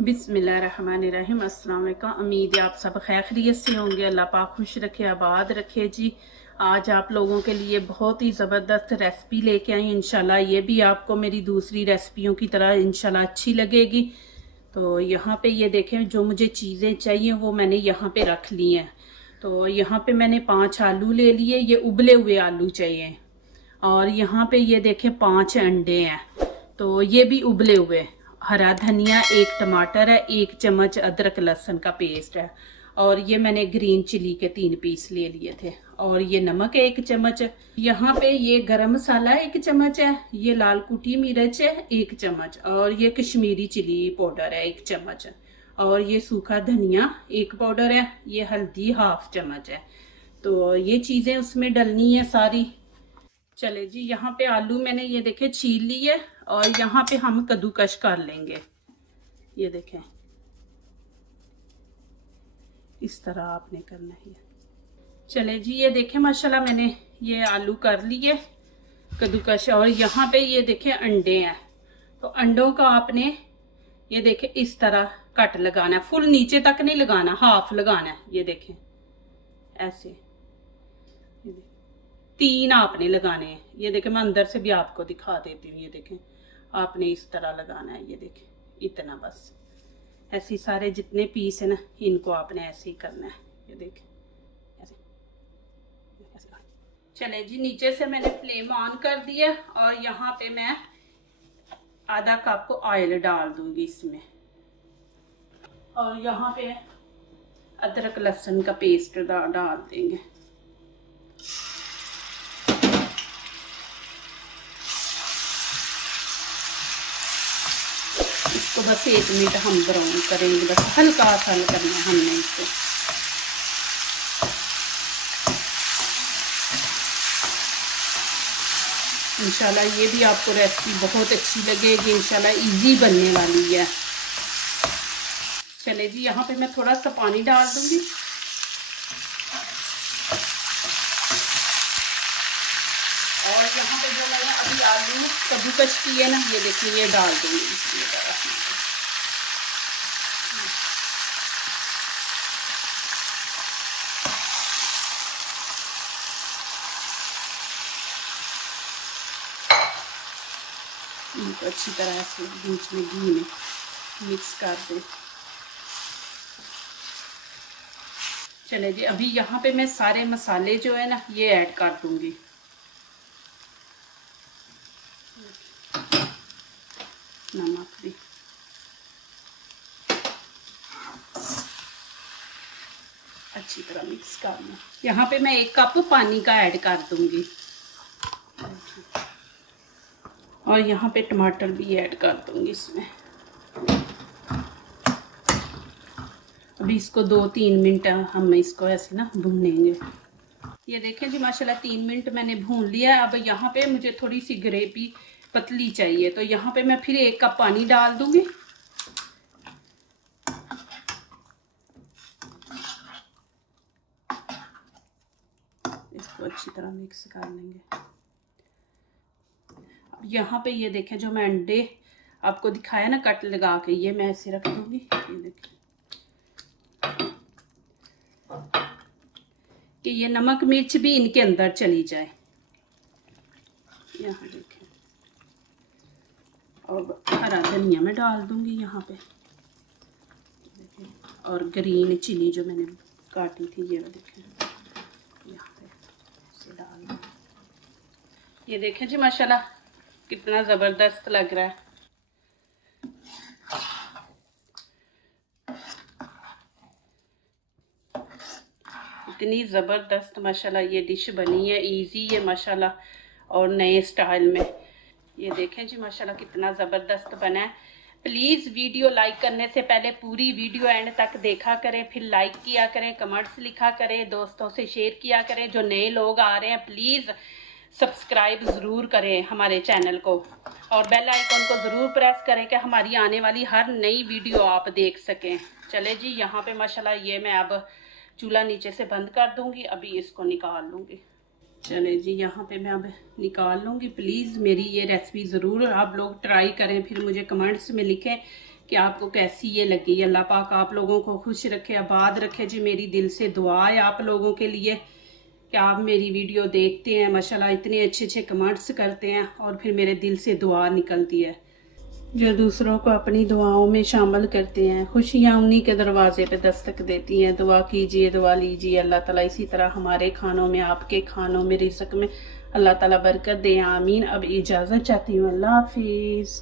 बिस्मिल्लाहिर्रहमानिर्रहीम। अस्सलाम वालेकुम। उम्मीद है आप सब खैरियत से होंगे। अल्लाह पाक खुश रखे, आबाद रखे जी। आज आप लोगों के लिए बहुत ही ज़बरदस्त रेसिपी लेके आई। इंशाल्लाह ये भी आपको मेरी दूसरी रेसिपियों की तरह इंशाल्लाह अच्छी लगेगी। तो यहाँ पे ये देखें, जो मुझे चीज़ें चाहिए वो मैंने यहाँ पे रख ली हैं। तो यहाँ पे मैंने 5 आलू ले लिए, ये उबले हुए आलू चाहिए। और यहाँ पे ये देखें 5 अंडे हैं, तो ये भी उबले हुए। हरा धनिया, 1 टमाटर है, 1 चम्मच अदरक लहसुन का पेस्ट है। और ये मैंने ग्रीन चिली के 3 पीस ले लिए थे। और ये नमक है 1 चम्मच। यहाँ पे ये गरम मसाला 1 चम्मच है, ये लाल कुटी मिर्च है 1 चम्मच, और ये कश्मीरी चिली पाउडर है 1 चम्मच, और ये सूखा धनिया 1 पाउडर है, ये हल्दी 1/2 चम्मच है। तो ये चीजें उसमें डलनी है सारी। चले जी, यहाँ पे आलू मैंने ये देखे छील लिए, और यहाँ पे हम कद्दूकश कर लेंगे। ये देखें, इस तरह आपने करना है। चले जी, ये देखें माशाल्लाह मैंने ये आलू कर लिए कद्दूकश। और यहाँ पे ये देखें अंडे हैं, तो अंडों का आपने ये देखें इस तरह कट लगाना है। फुल नीचे तक नहीं लगाना, हाफ लगाना है। ये देखें ऐसे 3 आपने लगाने हैं। ये देखें, मैं अंदर से भी आपको दिखा देती हूँ। ये देखें, आपने इस तरह लगाना है। ये देखें इतना, बस ऐसे सारे जितने पीस है ना, इनको आपने ऐसे ही करना है। ये देखें ऐसे। चले जी, नीचे से मैंने फ्लेम ऑन कर दिया, और यहाँ पे मैं आधा कप ऑयल डाल दूंगी इसमें। और यहाँ पे अदरक लहसुन का पेस्ट डाल देंगे। इसको बस 1 मिनट हम ब्राउन करेंगे, बस हल्का सा करना है हमने इसको। इंशाल्लाह ये भी आपको रेसिपी बहुत अच्छी लगेगी। इंशाल्लाह इजी बनने वाली है। चले जी, यहाँ पे मैं थोड़ा सा पानी डाल दूंगी। और यहाँ पे जो मैंने अभी आलू कद्दूकश किए ना, ये देखिए ये डाल दूंगी इसमें। इनको अच्छी तरह से बीच में घी में मिक्स कर दे। चले जी, अभी यहाँ पे मैं सारे मसाले जो है ना ये ऐड कर दूंगी। नमक भी, अच्छी तरह मिक्स करना। यहाँ पे मैं 1 कप पानी का ऐड कर दूंगी। और यहाँ पे टमाटर भी ऐड कर दूंगी इसमें। अभी इसको 2-3 मिनट हम इसको ऐसे ना भूनेंगे। ये देखें जी, माशाल्लाह 3 मिनट मैंने भून लिया। अब यहाँ पे मुझे थोड़ी सी ग्रेवी पतली चाहिए, तो यहाँ पे मैं फिर 1 कप पानी डाल दूंगी। इसको अच्छी तरह मिक्स कर लेंगे। अब यहाँ पे ये देखें, जो मैं अंडे आपको दिखाया ना कट लगा के, ये मैं ऐसे रख दूंगी। ये देखें कि ये नमक मिर्च भी इनके अंदर चली जाए। यहाँ देखें, और हरा धनिया मैं डाल दूंगी यहाँ पे। और ग्रीन चिली जो मैंने काटी थी, ये देखें यहाँ पे ऐसे डाल दूंगी। ये देखें जी, माशाल्लाह कितना ज़बरदस्त लग रहा है। इतनी ज़बरदस्त माशाल्लाह ये डिश बनी है। इजी है माशाल्लाह, और नए स्टाइल में। ये देखें जी, माशाल्लाह कितना ज़बरदस्त बना है। प्लीज़ वीडियो लाइक करने से पहले पूरी वीडियो एंड तक देखा करें, फिर लाइक किया करें, कमेंट्स लिखा करें, दोस्तों से शेयर किया करें। जो नए लोग आ रहे हैं प्लीज़ सब्सक्राइब ज़रूर करें हमारे चैनल को, और बेल आइकन को ज़रूर प्रेस करें कि हमारी आने वाली हर नई वीडियो आप देख सकें। चले जी, यहाँ पे माशाल्लाह ये मैं अब चूल्हा नीचे से बंद कर दूंगी। अभी इसको निकाल लूँगी। चले जी, यहाँ पे मैं अब निकाल लूँगी। प्लीज़ मेरी ये रेसिपी ज़रूर आप लोग ट्राई करें, फिर मुझे कमेंट्स में लिखें कि आपको कैसी ये लगी। अल्लाह पाक आप लोगों को खुश रखे, आबाद रखे जी। मेरी दिल से दुआ है आप लोगों के लिए कि आप मेरी वीडियो देखते हैं, माशाल्लाह इतने अच्छे अच्छे कमेंट्स करते हैं और फिर मेरे दिल से दुआ निकलती है, जो दूसरों को अपनी दुआओं में शामिल करते हैं। खुशियाँ उन्हीं के दरवाजे पे दस्तक देती हैं। दुआ कीजिए, दुआ लीजिए। अल्लाह ताला इसी तरह हमारे खानों में, आपके खानों में, रिज़्क़ में अल्लाह ताला बरकत दे। आमीन। अब इजाज़त चाहती हूँ। अल्लाह हाफिज़।